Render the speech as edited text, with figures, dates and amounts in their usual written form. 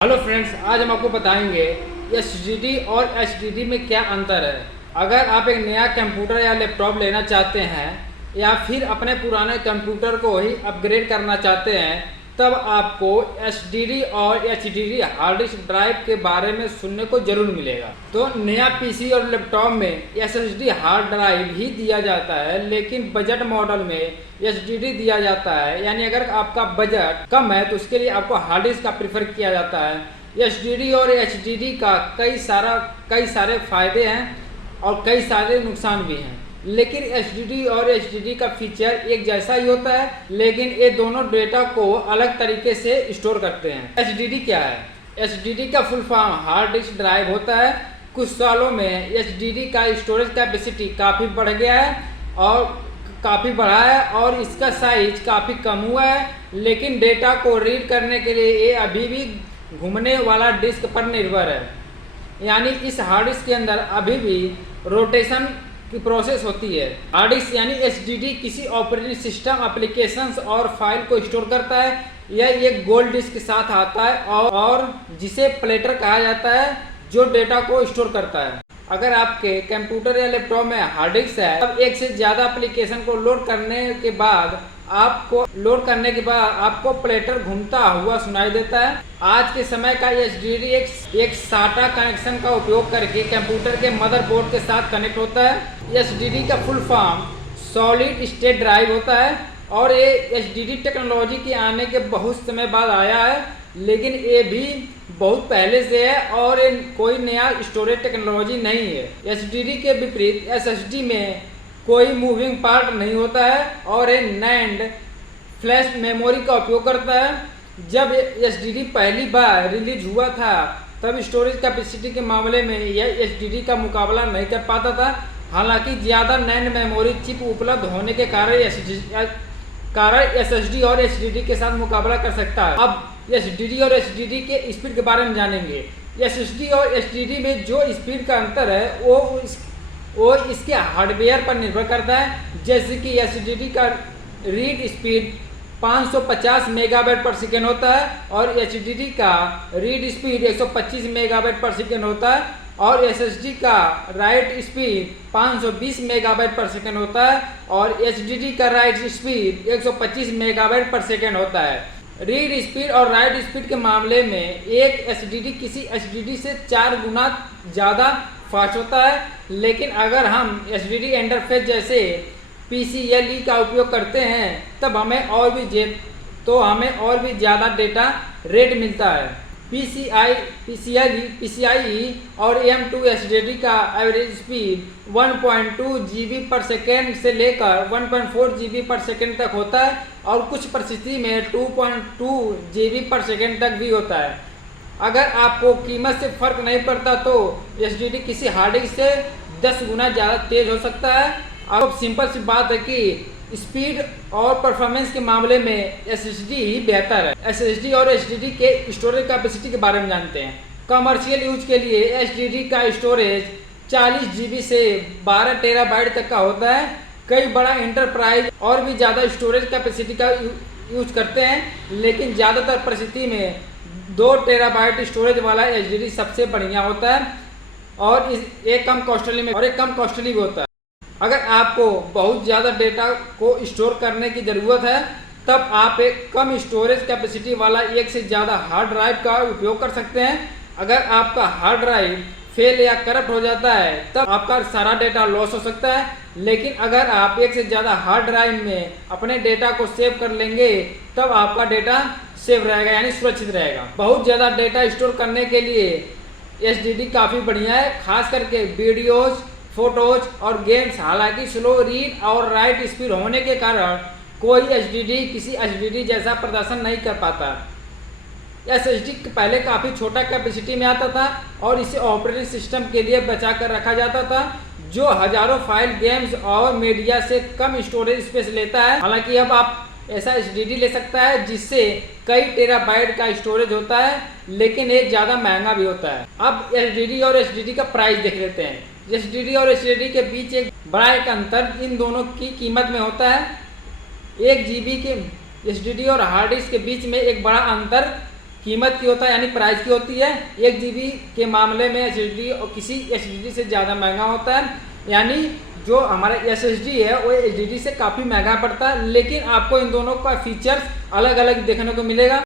Hello friends, आज हम आपको बताएंगे एसएसडी और एचडीडी में क्या अंतर है। अगर आप एक नया कंप्यूटर या लैपटॉप लेना चाहते हैं या फिर अपने पुराने कंप्यूटर को ही अपग्रेड करना चाहते हैं, तब आपको एसएसडी और एचडीडी हार्ड डिस्क ड्राइव के बारे में सुनने को जरूर मिलेगा। तो नया पीसी और लैपटॉप में एसएसडी हार्ड ड्राइव ही दिया जाता है, लेकिन बजट मॉडल में एचडीडी दिया जाता है। यानी अगर आपका बजट कम है तो उसके लिए आपको हार्ड डिस्क का प्रेफर किया जाता है। एचडीडी और एचडीडी का कई सारे फायदे हैं और कई सारे नुकसान भी हैं, लेकिन एचडीडी और एचडीडी का फीचर एक जैसा ही होता है, लेकिन ये दोनों डेटा को अलग तरीके से स्टोर करते हैं। एचडीडी क्या है? एचडीडी का full form hard disk drive होता है। कुछ सालों में एचडीडी का स्टोरेज कैपेसिटी काफ़ी बढ़ गया है और काफ़ी बढ़ा है और इसका साइज काफ़ी कम हुआ है, लेकिन डेटा को रीड करने के लिए ये अभी भी घूमने वाला डिस्क पर निर्भर है। यानी इस हार्ड डिस्क के अंदर अभी भी रोटेशन की प्रोसेस होती है। हार्ड डिस्क यानी एचडीडी किसी ऑपरेटिंग सिस्टम, एप्लीकेशंस और फाइल को स्टोर करता है। यह एक गोल्ड डिस्क के साथ आता है और जिसे प्लेटर कहा जाता है, जो डेटा को स्टोर करता है। अगर आपके कंप्यूटर या लैपटॉप में हार्ड डिस्क है, तब एक से ज़्यादा एप्लीकेशन को लोड करने के बाद आपको प्लेटर घूमता हुआ सुनाई देता है। आज के समय का एचडीडी एक साटा कनेक्शन का उपयोग करके कंप्यूटर के मदरबोर्ड के साथ कनेक्ट होता है। एचडीडी का full form solid state drive होता है और ये एचडीडी टेक्नोलॉजी के आने के बहुत समय बाद आया है, लेकिन ये भी बहुत पहले से है और ये कोई नया स्टोरेज टेक्नोलॉजी नहीं है। एचडीडी के विपरीत एसएसडी में कोई मूविंग पार्ट नहीं होता है और ये नैंड फ्लैश मेमोरी का उपयोग करता है। जब एचडीडी पहली बार रिलीज हुआ था, तब स्टोरेज कैपेसिटी के मामले में यह एचडीडी का मुकाबला नहीं कर पाता था। हालांकि ज़्यादा नैंड मेमोरी चिप उपलब्ध होने के कारण एसएसडी और एचडीडी के साथ मुकाबला कर सकता है। अब एचडीडी और एचडीडी के स्पीड के बारे में जानेंगे। एसएसडी और एचडीडी में जो स्पीड का अंतर है वो इसके हार्डवेयर पर निर्भर करता है। जैसे कि एचडीडी का रीड स्पीड 550 मेगाबाइट पर सेकेंड होता है और एचडीडी का रीड स्पीड 125 मेगाबाइट पर सेकेंड होता है और एसएसडी का राइट स्पीड 520 मेगाबाइट पर सेकेंड होता है और एचडीडी का राइट स्पीड 125 मेगाबाइट पर सेकेंड होता है। रीड स्पीड और राइट स्पीड के मामले में एक एचडीडी किसी एचडीडी से 4 गुना ज़्यादा फास्ट होता है, लेकिन अगर हम एचडीडी इंटरफेस जैसे पीसीएलई का उपयोग करते हैं, तब हमें और भी ज़्यादा डेटा रेट मिलता है। पीसीआई और M2 एचडीडी का एवरेज स्पीड 1.2 जीबी पर सेकेंड से लेकर 1.4 जीबी पर सेकेंड तक होता है और कुछ परिस्थिति में 2.2 जीबी पर सेकेंड तक भी होता है। अगर आपको कीमत से फर्क नहीं पड़ता तो एचडीडी किसी हार्ड डिस्क से 10 गुना ज़्यादा तेज हो सकता है। अब सिंपल सी बात है कि स्पीड और परफॉर्मेंस के मामले में एसएसडी ही बेहतर है। एसएसडी और एचडीडी के स्टोरेज कैपेसिटी के बारे में जानते हैं। कमर्शियल यूज के लिए एचडीडी का स्टोरेज 40 जीबी से 12 टेराबाइट तक का होता है। कई बड़ा इंटरप्राइज और भी ज़्यादा स्टोरेज कैपेसिटी का यूज करते हैं, लेकिन ज़्यादातर परिस्थिति में 2 टेराबाइट स्टोरेज वाला एचडीडी सबसे बढ़िया होता है और एक कम कॉस्टली भी होता है। अगर आपको बहुत ज़्यादा डेटा को स्टोर करने की ज़रूरत है, तब आप एक कम स्टोरेज कैपेसिटी वाला एक से ज़्यादा हार्ड ड्राइव का उपयोग कर सकते हैं। अगर आपका हार्ड ड्राइव फेल या करप्ट हो जाता है, तब आपका सारा डेटा लॉस हो सकता है, लेकिन अगर आप एक से ज़्यादा हार्ड ड्राइव में अपने डेटा को सेव कर लेंगे, तब आपका डेटा सेव रहेगा, यानी सुरक्षित रहेगा। बहुत ज़्यादा डेटा स्टोर करने के लिए एचडीडी काफ़ी बढ़िया है, खास करके वीडियोज़, फोटोज और गेम्स। हालांकि स्लो रीड और राइट स्पीड होने के कारण कोई एचडीडी किसी एचडीडी जैसा प्रदर्शन नहीं कर पाता। एसएसडी पहले काफ़ी छोटा कैपेसिटी में आता था और इसे ऑपरेटिंग सिस्टम के लिए बचा कर रखा जाता था, जो हजारों फाइल, गेम्स और मीडिया से कम स्टोरेज स्पेस लेता है। हालांकि अब आप ऐसा एचडीडी ले सकता है जिससे कई टेराबाइट का स्टोरेज होता है, लेकिन एक ज़्यादा महंगा भी होता है। अब एचडीडी और एचडीडी का प्राइस देख लेते हैं। एचडीडी और एचडीडी के बीच एक बड़ा अंतर इन दोनों की कीमत में होता है। 1 जीबी के एचडीडी और हार्ड डिस्क के बीच में एक बड़ा अंतर कीमत की होता है, यानी प्राइस की होती है। 1 GB के मामले में एसएसडी और किसी एसएसडी से ज़्यादा महंगा होता है, यानी जो हमारा एसएसडी है वो एचडीडी से काफ़ी महंगा पड़ता है, लेकिन आपको इन दोनों का फीचर्स अलग अलग देखने को मिलेगा।